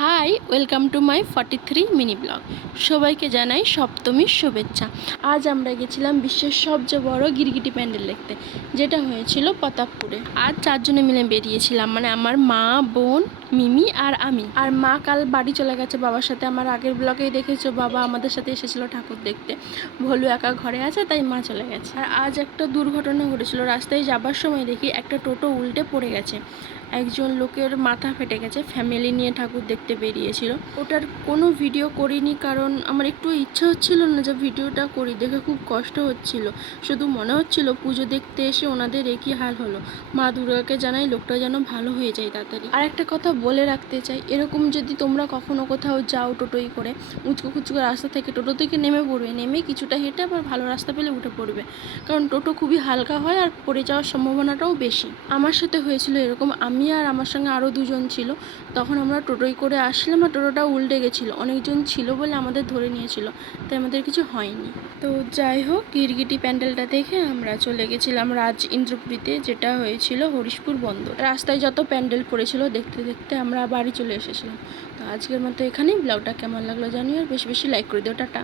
High, welcome to my 43 mini blog. সবাইকে জানাই সপ্তমীর শুভেচ্ছা। আজ আমরা গেছিলাম বিশ্বের সবচেয়ে বড় গিরগিটি প্যান্ডেল দেখতে, যেটা হয়েছিল প্রতাপপুরে। আজ 4 জনে মিলে বেরিয়েছিলাম, মানে আমার মা, বোন, মিমি আর আমি। আর মা কাল বাড়ি চলে গেছে বাবার সাথে। আমার আগের ব্লগেই দেখেছো বাবা আমাদের সাথে এসেছিল ঠাকুর দেখতে। ভোলু একা ঘরে আছে, তাই মা চলে গেছে। আর আজ একটা দুর্ঘটনা ঘটেছিল। রাস্তায় যাবার সময় দেখি একটা টোটো উল্টে পড়ে গেছে। একজন লোকের মাথা ফেটে গেছে। ফ্যামিলি নিয়ে ঠাকুর দেখতে বেরিয়েছিল। ওটার কোনো ভিডিও করিনি, কারণ আমার একটু ইচ্ছা হচ্ছিল না যে ভিডিওটা করি। দেখে খুব কষ্ট হচ্ছিল। শুধু মনে হচ্ছিল পুজো দেখতে এসে ওনাদের একই হাল হলো। মা দুর্গাকে জানাই লোকটা যেন ভালো হয়ে যায় তাড়াতাড়ি। আর একটা কথা বলে রাখতে চাই, এরকম যদি তোমরা কখনো কোথাও যাও টোটোই করে, উঁচকো খুচকো রাস্তা থেকে টোটো থেকে নেমে পড়বে, নেমে কিছুটা হেঁটে আবার ভালো রাস্তা পেলে উঠে পড়বে, কারণ টোটো খুবই হালকা হয় আর পড়ে যাওয়ার সম্ভাবনাটাও বেশি। আমার সাথে হয়েছিল এরকম। আমি আর আমার সঙ্গে আরও দুজন ছিল। তখন আমরা টোটোই করে আসলাম আর টোটোটা উল্টে গেছিলো। অনেকজন ছিল বলে আমাদের ধরে নিয়েছিল, তাই আমাদের কিছু হয়নি। তো যাই হোক, গিরগিটি প্যান্ডেলটা দেখে আমরা চলে গেছিলাম রাজ ইন্দ্রপুরীতে, যেটা হয়েছিল হরিশপুর বন্দর। রাস্তায় যত প্যান্ডেল পড়েছিল দেখতে দেখতে আমরা বাড়ি চলে এসেছিলাম। তো আজকের মতো এখানেই। ব্লগটা কেমন লাগলো জানিও, আর বেশি বেশি লাইক করে দিও। টাটা।